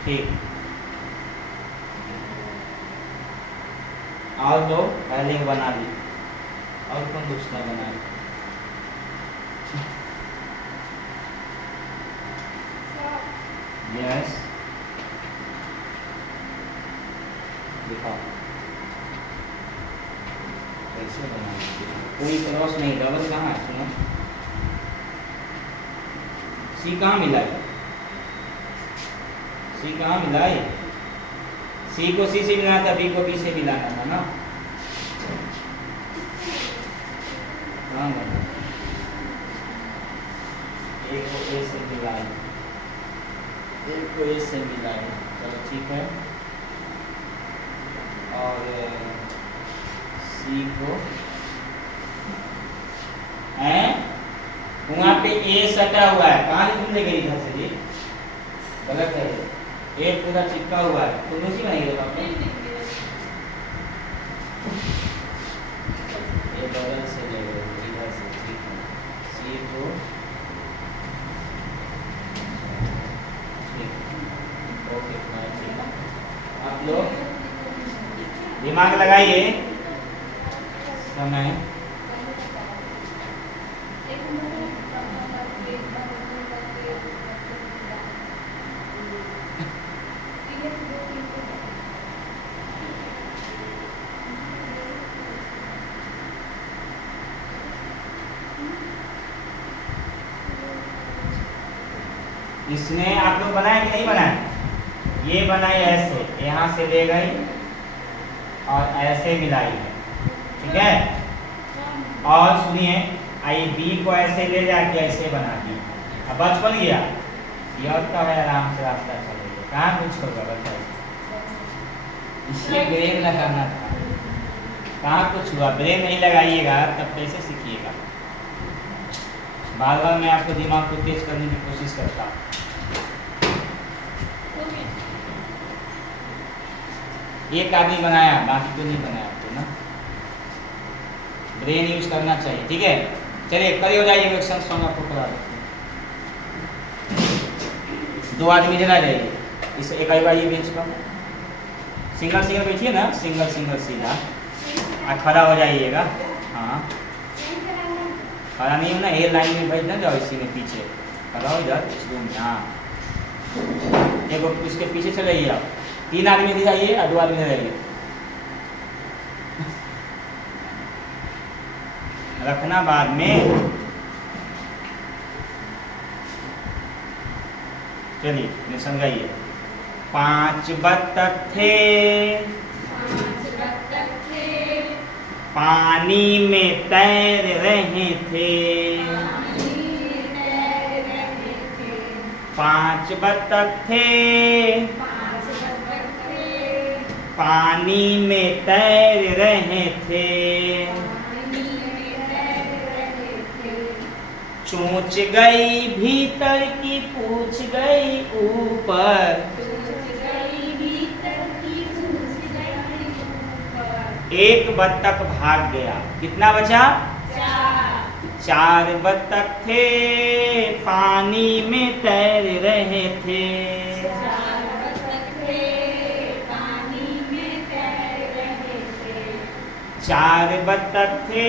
ठीक। और दो पहले बना ली। और कौन दूसरा बना ली? यस दिखाओ कैसे बना। कोई क्रॉस नहीं, डबल कहाँ है? सुनो, सी कहाँ मिला है? सी कहाँ मिला है? सी को सी से मिलाना था, बी को बी से मिलाना था ना। कहाँ मिला? ए को ए से मिलाए, ए को ए से मिलाए। चलो ठीक है। और सी को वहाँ पे ए सटा हुआ है, कहाँ से तुम ले गई इधर से जी? गलत है, ए पूरा चिपका हुआ है, तुम उसी बनाएंगे पापा। ये बगल से ले गए इधर से, ठीक है, सी को ठीक, ओके ठीक है। आप लोग दिमाग लगाइए, समय इसने आप लोग बनाए कि नहीं बनाए? ये बनाई ऐसे, यहाँ से ले गई और ऐसे मिलाई है, ठीक है। और सुनिए, आई बी को ऐसे ले जाके ऐसे बना दी, अब बच बन गया, ये होता है आराम से रास्ता चलेगा। कहाँ कुछ होगा बताइए, इसलिए ब्रेन लगाना था। कहाँ कुछ हुआ, ब्रेन नहीं लगाइएगा तब कैसे सीखिएगा। बार बार मैं आपको दिमाग को तेज करने की कोशिश करता हूँ। एक आदमी बनाया, बाकी को नहीं बनाया आपको ना, ब्रेन यूज करना चाहिए, ठीक है। चलिए खड़े हो जाइए, एक्शन सॉन्ग आपको करा देते हैं। 2 आदमी जला जाइए, इस एक आइए बेंच पर, सिंगल सिंगल बैठिए ना, सिंगल सिंगल सीधा, आप खड़ा हो जाइएगा। हाँ खड़ा नहीं हो ना, ये लाइन में बैठ ना जाओ, इसी में पीछे खड़ा हो जाओ इस रूम में। हाँ एक इसके पीछे चले जाइए आप, 3 आदमी इधर जाइए और 2 आदमी इधर जाइए। रखना बाद में। चलिए निशान गाइए। 5 बत्तख थे पानी में तैर रहे थे। 5 बत्तख थे पानी में तैर रहे थे। चोंच गई भीतर की पूछ गई ऊपर। एक बत्तख भाग गया, कितना बचा? 4 बत्तख थे पानी में तैर रहे थे। 4 बत्तख थे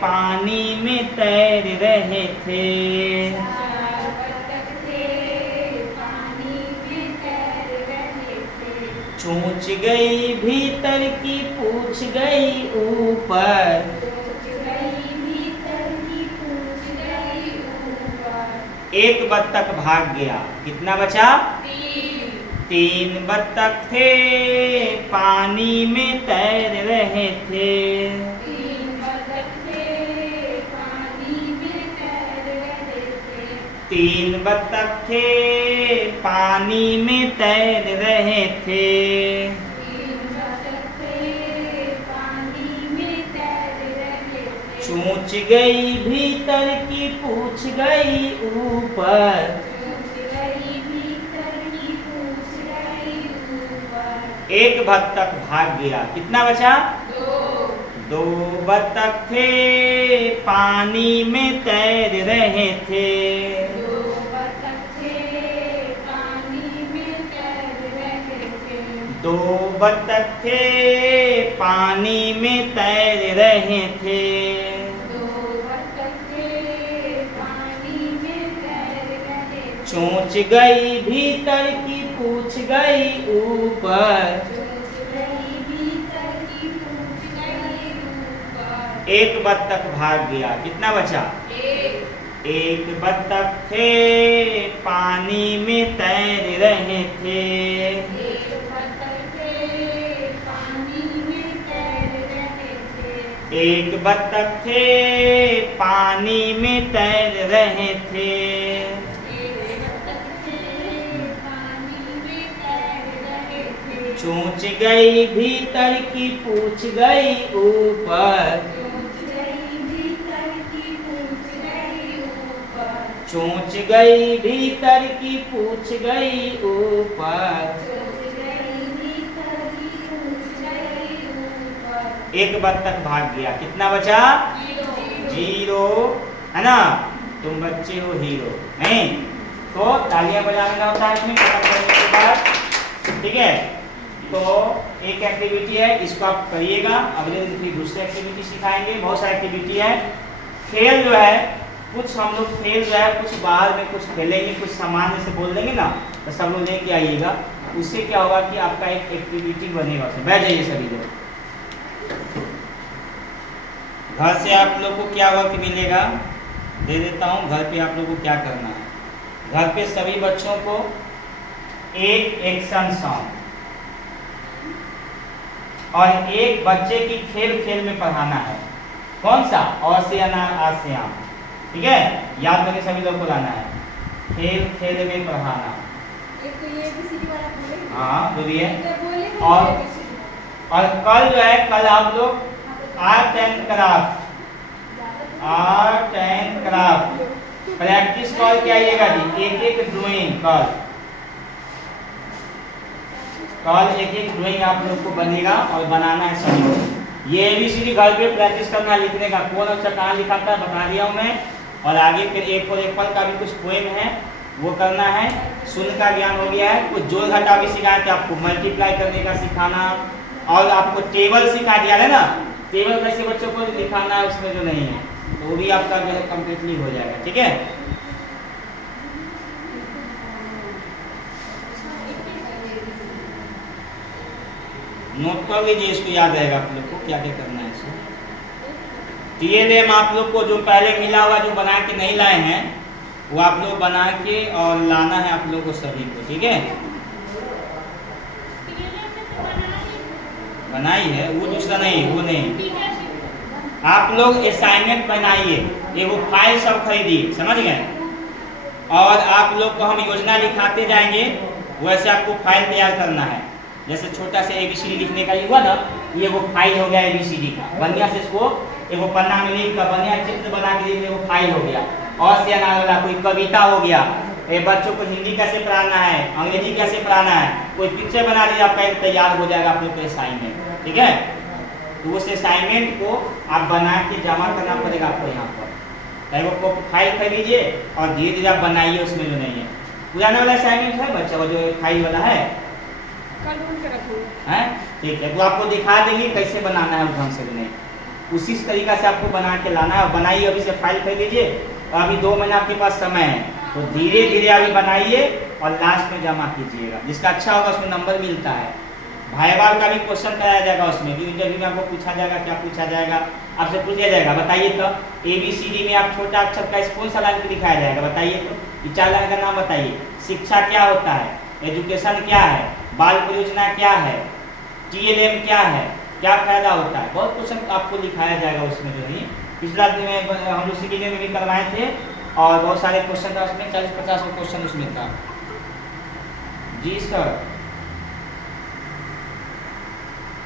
पानी में तैर रहे थे। चोंच गई भीतर की पूछ गई ऊपर। एक बत्तख भाग गया, कितना बचा? 3 बत्तख थे पानी में तैर रहे थे। 3 बत्तख थे पानी में तैर रहे थे। चोंच गई भीतर की पूछ गई ऊपर। एक बत्तख भाग गया, कितना बचा? 2 बत्तख थे पानी में तैर रहे थे। 2 बत्तख थे पानी में तैर रहे थे। चोंच गई भीतर की पूछ गई ऊपर। एक बत्तख भाग गया, कितना बचा? 1 बत्तख थे पानी में तैर रहे थे। 1 बत्तख थे पानी में तैर रहे थे। चोंच गई भीतर की पूछ गई ऊपर। चोंच गई भीतर की पूछ गई ऊपर। एक बत्तख भाग गया, कितना बचा? 0, है ना? तुम बच्चे हो हीरो, नहीं? तो तालियां बजाना होता है इसमें खत्म करने के बाद, ठीक है? तो एक एक्टिविटी है, इसको आप करिएगा। अगले दिन फिर दूसरी एक्टिविटी सिखाएंगे। बहुत सारी एक्टिविटी है। खेल जो है कुछ हम लोग खेल जो है कुछ बाहर में कुछ खेलेंगे, कुछ सामान जैसे बोल देंगे ना, तो सब लोग लेके आइएगा। उससे क्या होगा कि आपका एक एक्टिविटी बनेगा। बैठ जाइए सभी लोग। घर से आप लोग को क्या वर्क मिलेगा दे देता हूँ। घर पे आप लोग को क्या करना है, घर पे सभी बच्चों को एक एक्शन सॉन्ग और एक बच्चे की खेल खेल में पढ़ाना है। कौन सा? अ से अनार, आ से आम, ठीक है? याद करके सभी लोग को लाना है। खेल खेल में पढ़ाना। एक तो ये ABCD वाला बोले। हाँ बोलिए। बोले और कल जो है, कल आप लोग art and craft practice call क्या आइएगा जी? एक ड्राइंग कल एक ड्राइंग आप लोग को बनेगा और बनाना है सभी लोग। ये ABCD घर पे प्रैक्टिस करना है लिखने का। कौन अक्षर कहाँ लिखा था बता दिया हूँ मैं। और आगे फिर एक और एप्पल का भी कुछ पोएम है वो करना है। शून्य का ज्ञान हो गया है। कुछ जोड़ घटा भी सिखाया था आपको, मल्टीप्लाई करने का सिखाना, और आपको टेबल सिखा दिया है ना, टेबल कैसे बच्चों को लिखाना है उसमें जो नहीं है, तो वो भी आपका जो है कम्प्लीटली हो जाएगा, ठीक है? नोट कर लीजिए, इसको याद रहेगा आप लोग को क्या क्या करना है इसको। TLM आप लोग को जो पहले मिला हुआ जो बना के नहीं लाए हैं वो आप लोग बना के और लाना है आप लोग को सभी को, ठीक है? बनाई है वो, दूसरा नहीं, वो नहीं। आप लोग असाइनमेंट बनाइए, ये वो फाइल सब खरीदिए, समझ गए? और आप लोग को हम योजना लिखाते जाएंगे, वैसे आपको फाइल तैयार करना है। जैसे छोटा सा ABCD लिखने का ये हुआ ना, ये वो फाइल हो गया ABCD का। बढ़िया से इसको एक वो पन्ना में लिख कर बढ़िया चित्र बना के लिख, वो फाइल हो गया। और से अनार वाला कोई कविता हो गया। ये बच्चों को हिंदी कैसे पढ़ाना है, अंग्रेजी कैसे पढ़ाना है, कोई पिक्चर बना लीजिए, आपका तैयार हो जाएगा आप लोग को असाइनमेंट, ठीक है? तो उस असाइनमेंट को आप बना के जमा करना पड़ेगा आपको यहाँ पर। चाहे वो फाइल कर लीजिए और धीरे धीरे आप बनाइए उसमें जो नहीं है। पुराना वाला असाइनमेंट है बच्चा, वो जो फाइल वाला है कल ढूंढ के रखो हैं, ठीक है? तो आपको दिखा देंगे कैसे बनाना है उस ढंग से नहीं, उसी तरीका से आपको बना के लाना है। और बनाइए, अभी से फाइल कर लीजिए। अभी 2 महीना आपके पास समय है, तो धीरे धीरे अभी बनाइए और लास्ट में जमा कीजिएगा। जिसका अच्छा होगा उसमें नंबर मिलता है। भाईवाल का भी क्वेश्चन कराया जाएगा उसमें, भी इंटरव्यू में आपको पूछा जाएगा। क्या पूछा जाएगा? आपसे पूछा जाएगा, बताइए तो ABCD में आप छोटा अक्षर का कौन सा लाइन दिखाया जाएगा? बताइए तो, ये 4 लाइन का नाम बताइए। शिक्षा क्या होता है, एजुकेशन क्या है, बाल परियोजना क्या है, TLM क्या है, क्या फायदा होता है, बहुत क्वेश्चन आपको लिखाया जाएगा उसमें जो नहीं। पिछला दिन में हम लोग CDM में भी करवाए थे और बहुत सारे क्वेश्चन था उसमें, 40-50 क्वेश्चन उसमें था। जी सर।